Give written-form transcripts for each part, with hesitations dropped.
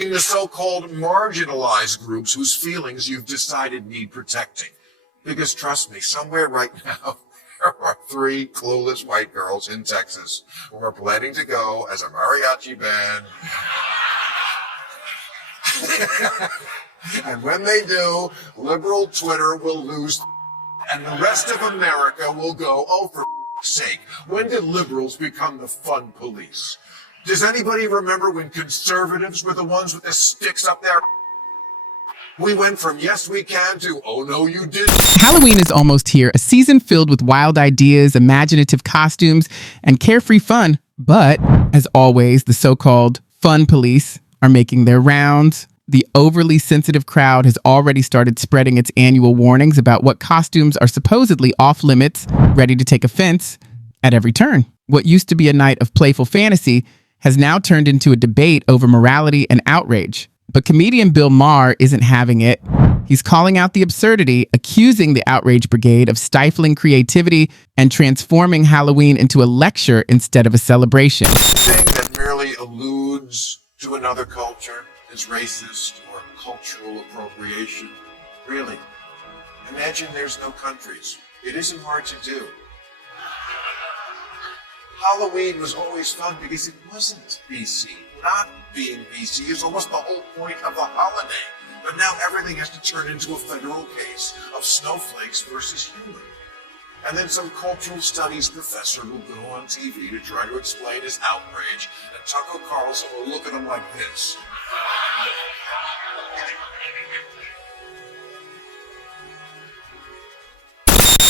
in the so-called marginalized groups whose feelings you've decided need protecting. Because trust me, somewhere right now, there are 3 clueless white girls in Texas who are planning to go as a mariachi band. And when they do, liberal Twitter will lose, and the rest of America will go, oh, for sake, when did liberals become the fun police? Does anybody remember when conservatives were the ones with the sticks up there? We went from yes we can to oh no you didn't. Halloween is almost here, a season filled with wild ideas, imaginative costumes, and carefree fun. But, as always, the so-called fun police are making their rounds. The overly sensitive crowd has already started spreading its annual warnings about what costumes are supposedly off limits, ready to take offense at every turn. What used to be a night of playful fantasy has now turned into a debate over morality and outrage. But comedian Maher isn't having it. He's calling out the absurdity, accusing the outrage brigade of stifling creativity and transforming Halloween into a lecture instead of a celebration. Anything that merely alludes to another culture is racist or cultural appropriation. Really, imagine there's no countries. It isn't hard to do. Halloween was always fun because it wasn't BC. Not being BC is almost the whole point of the holiday. But now everything has to turn into a federal case of snowflakes versus human. And then some cultural studies professor will go on TV to try to explain his outrage, and Tucker Carlson will look at him like this.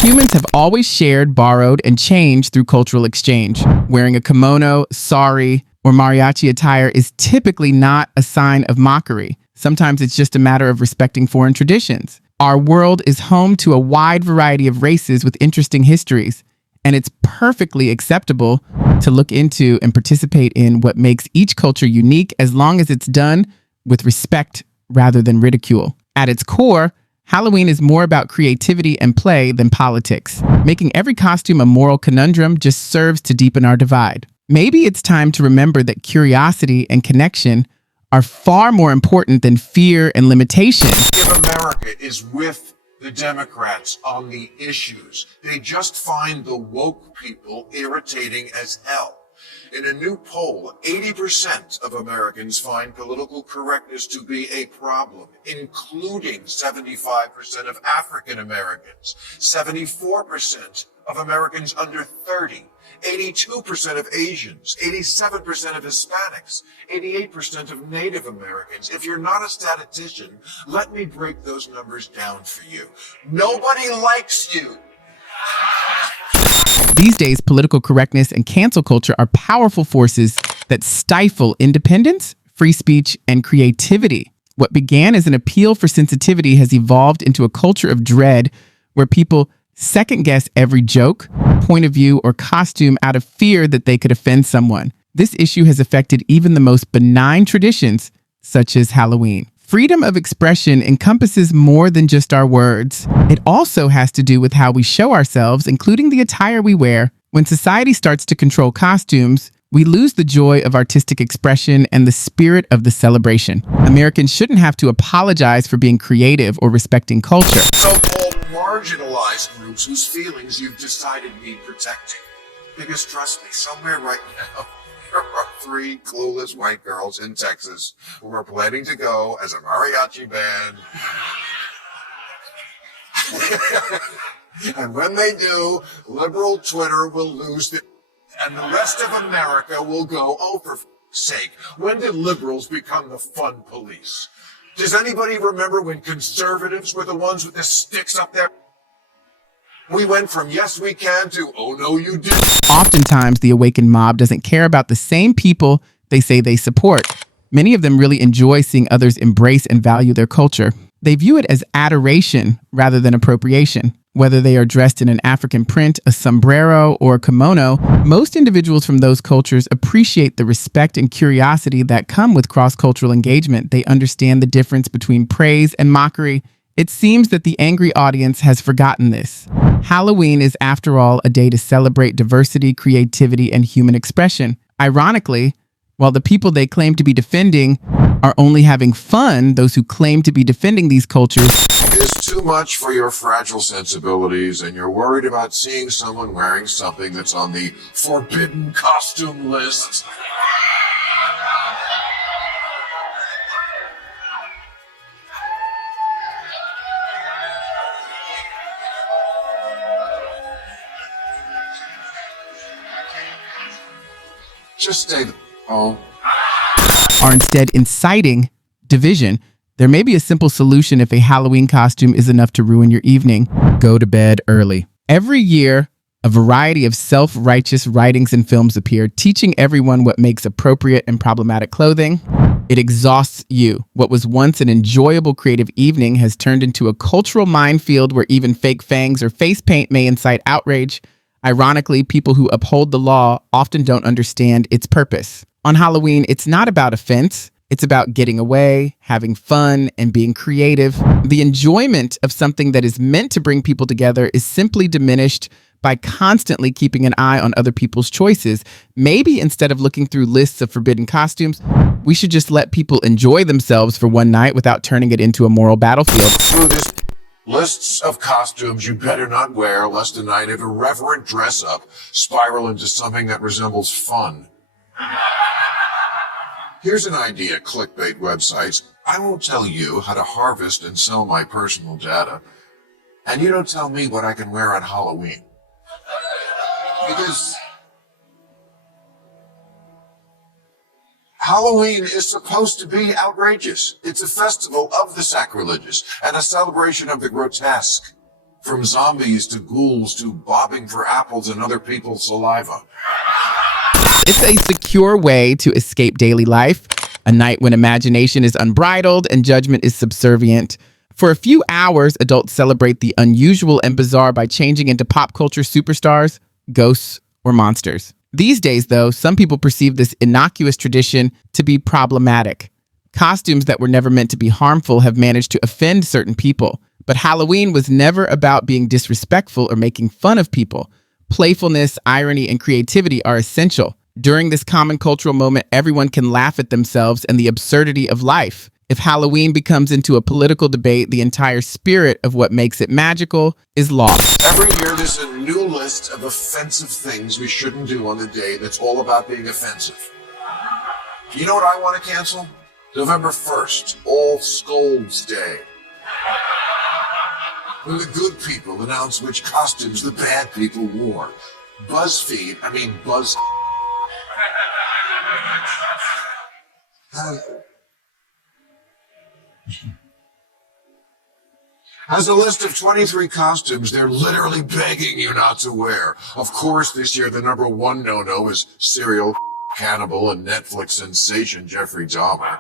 Humans have always shared, borrowed, and changed through cultural exchange. Wearing a kimono, sari, or mariachi attire is typically not a sign of mockery. Sometimes it's just a matter of respecting foreign traditions. Our world is home to a wide variety of races with interesting histories, and it's perfectly acceptable to look into and participate in what makes each culture unique as long as it's done with respect rather than ridicule. At its core, Halloween is more about creativity and play than politics. Making every costume a moral conundrum just serves to deepen our divide. Maybe it's time to remember that curiosity and connection are far more important than fear and limitation. If America is with the Democrats on the issues, they just find the woke people irritating as hell. In a new poll, 80% of Americans find political correctness to be a problem, including 75% of African Americans, 74% of Americans under 30, 82% of Asians, 87% of Hispanics, 88% of Native Americans. If you're not a statistician, let me break those numbers down for you. Nobody likes you. These days, political correctness and cancel culture are powerful forces that stifle independence, free speech, and creativity. What began as an appeal for sensitivity has evolved into a culture of dread where people second-guess every joke, point of view, or costume out of fear that they could offend someone. This issue has affected even the most benign traditions, such as Halloween. Freedom of expression encompasses more than just our words. It also has to do with how we show ourselves, including the attire we wear. When society starts to control costumes, we lose the joy of artistic expression and the spirit of the celebration. Americans shouldn't have to apologize for being creative or respecting culture. So-called marginalized groups whose feelings you've decided need protecting. Because trust me, somewhere right now, there are 3 clueless white girls in Texas who are planning to go as a mariachi band. And when they do, liberal Twitter will lose it, and the rest of America will go, oh, for sake, when did liberals become the fun police? Does anybody remember when conservatives were the ones with the sticks up there? We went from yes we can to oh no you didn't. Oftentimes, the awakened mob doesn't care about the same people they say they support. Many of them really enjoy seeing others embrace and value their culture. They view it as adoration rather than appropriation. Whether they are dressed in an African print, a sombrero, or a kimono, most individuals from those cultures appreciate the respect and curiosity that come with cross-cultural engagement. They understand the difference between praise and mockery. It seems that the angry audience has forgotten this. Halloween is, after all, a day to celebrate diversity, creativity, and human expression. Ironically, While the people they claim to be defending are only having fun, those who claim to be defending these cultures is too much for your fragile sensibilities, and you're worried about seeing someone wearing something that's on the forbidden costume list. Just stay home. Are instead inciting division. There may be a simple solution if a Halloween costume is enough to ruin your evening. Go to bed early. Every year, a variety of self-righteous writings and films appear, teaching everyone what makes appropriate and problematic clothing. It exhausts you. What was once an enjoyable creative evening has turned into a cultural minefield where even fake fangs or face paint may incite outrage. Ironically, people who uphold the law often don't understand its purpose. On Halloween, it's not about offense. It's about getting away, having fun, and being creative. The enjoyment of something that is meant to bring people together is simply diminished by constantly keeping an eye on other people's choices. Maybe instead of looking through lists of forbidden costumes, we should just let people enjoy themselves for one night without turning it into a moral battlefield. Through this lists of costumes you better not wear, lest a night of irreverent dress-up spiral into something that resembles fun. Here's an idea, clickbait websites. I won't tell you how to harvest and sell my personal data, and you don't tell me what I can wear on Halloween. Because Halloween is supposed to be outrageous. It's a festival of the sacrilegious and a celebration of the grotesque. From zombies to ghouls to bobbing for apples and other people's saliva. It's a secure way to escape daily life, a night when imagination is unbridled and judgment is subservient. For a few hours, adults celebrate the unusual and bizarre by changing into pop culture superstars, ghosts, or monsters. These days, though, some people perceive this innocuous tradition to be problematic. Costumes that were never meant to be harmful have managed to offend certain people. But Halloween was never about being disrespectful or making fun of people. Playfulness, irony, and creativity are essential. During this common cultural moment, everyone can laugh at themselves and the absurdity of life. If Halloween becomes into a political debate, the entire spirit of what makes it magical is lost. Every year there's a new list of offensive things we shouldn't do on the day that's all about being offensive. You know what I want to cancel? November 1st, All Scolds Day. When the good people announce which costumes the bad people wore. Buzz. Has a list of 23 costumes they're literally begging you not to wear. Of course, this year the number one no-no is serial cannibal and Netflix sensation Jeffrey Dahmer.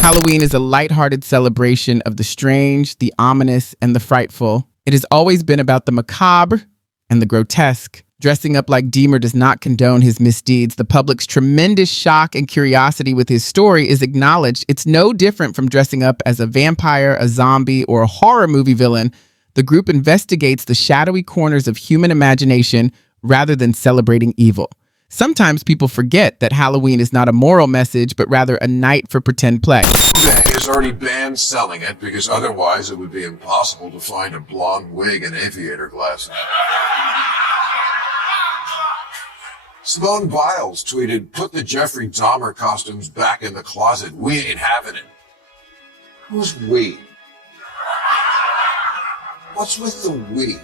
Halloween is a lighthearted celebration of the strange, the ominous, and the frightful. It has always been about the macabre and the grotesque. Dressing up like Dahmer does not condone his misdeeds. The public's tremendous shock and curiosity with his story is acknowledged. It's no different from dressing up as a vampire, a zombie, or a horror movie villain. The group investigates the shadowy corners of human imagination rather than celebrating evil. Sometimes people forget that Halloween is not a moral message, but rather a night for pretend play. eBay has already banned selling it because otherwise it would be impossible to find a blonde wig and aviator glasses. Simone Biles tweeted, "Put the Jeffrey Dahmer costumes back in the closet. We ain't having it." Who's we? What's with the we?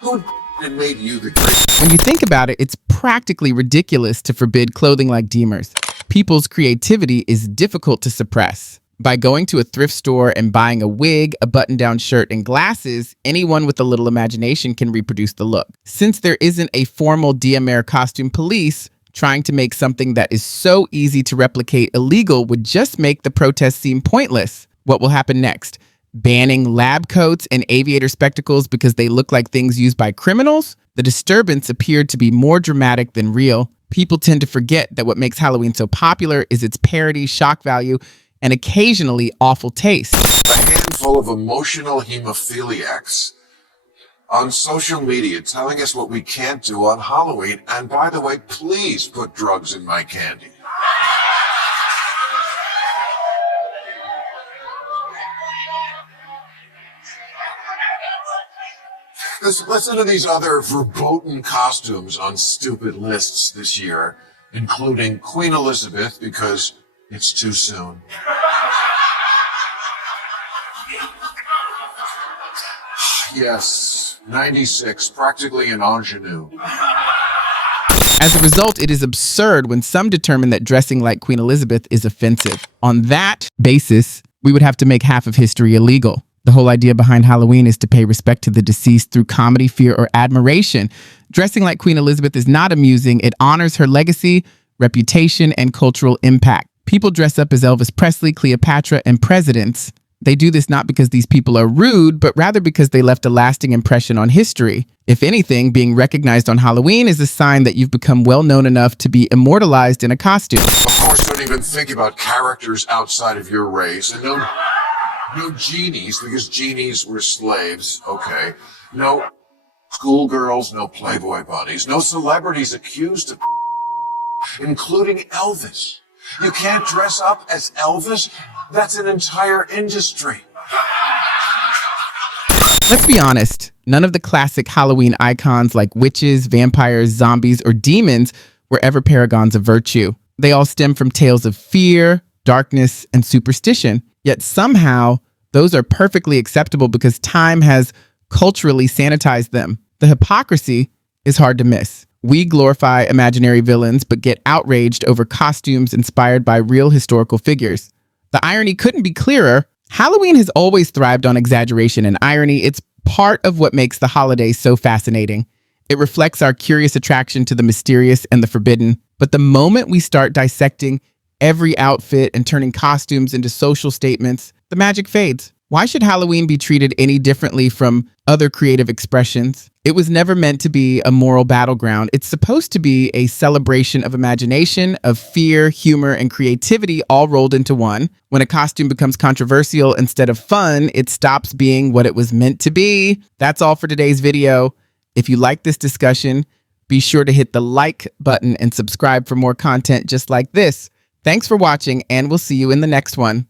Who made you the great? When you think about it, it's practically ridiculous to forbid clothing like Dahmer's. People's creativity is difficult to suppress. By going to a thrift store and buying a wig, a button-down shirt, and glasses, anyone with a little imagination can reproduce the look. Since there isn't a formal Dahmer costume police, trying to make something that is so easy to replicate illegal would just make the protest seem pointless. What will happen next? Banning lab coats and aviator spectacles because they look like things used by criminals? The disturbance appeared to be more dramatic than real. People tend to forget that what makes Halloween so popular is its parody, shock value, and occasionally awful taste. A handful of emotional hemophiliacs on social media telling us what we can't do on Halloween. And by the way, please put drugs in my candy. Listen to these other verboten costumes on stupid lists this year, including Queen Elizabeth because it's too soon. Yes, 96, practically an ingenue. As a result, it is absurd when some determine that dressing like Queen Elizabeth is offensive. On that basis, we would have to make half of history illegal. The whole idea behind Halloween is to pay respect to the deceased through comedy, fear, or admiration. Dressing like Queen Elizabeth is not amusing. It honors her legacy, reputation, and cultural impact. People dress up as Elvis Presley, Cleopatra, and presidents. They do this not because these people are rude, but rather because they left a lasting impression on history. If anything, being recognized on Halloween is a sign that you've become well-known enough to be immortalized in a costume. Of course, don't even think about characters outside of your race, and no genies, because genies were slaves, okay? No schoolgirls, no Playboy bunnies, no celebrities accused of including Elvis. You can't dress up as Elvis? That's an entire industry. Let's be honest, none of the classic Halloween icons like witches, vampires, zombies, or demons were ever paragons of virtue. They all stem from tales of fear, darkness, and superstition. Yet somehow, those are perfectly acceptable because time has culturally sanitized them. The hypocrisy is hard to miss. We glorify imaginary villains, but get outraged over costumes inspired by real historical figures. The irony couldn't be clearer. Halloween has always thrived on exaggeration and irony. It's part of what makes the holiday so fascinating. It reflects our curious attraction to the mysterious and the forbidden. But the moment we start dissecting every outfit and turning costumes into social statements, the magic fades. Why should Halloween be treated any differently from other creative expressions? It was never meant to be a moral battleground. It's supposed to be a celebration of imagination, of fear, humor, and creativity all rolled into one. When a costume becomes controversial instead of fun, it stops being what it was meant to be. That's all for today's video. If you like this discussion, be sure to hit the like button and subscribe for more content just like this. Thanks for watching, and we'll see you in the next one.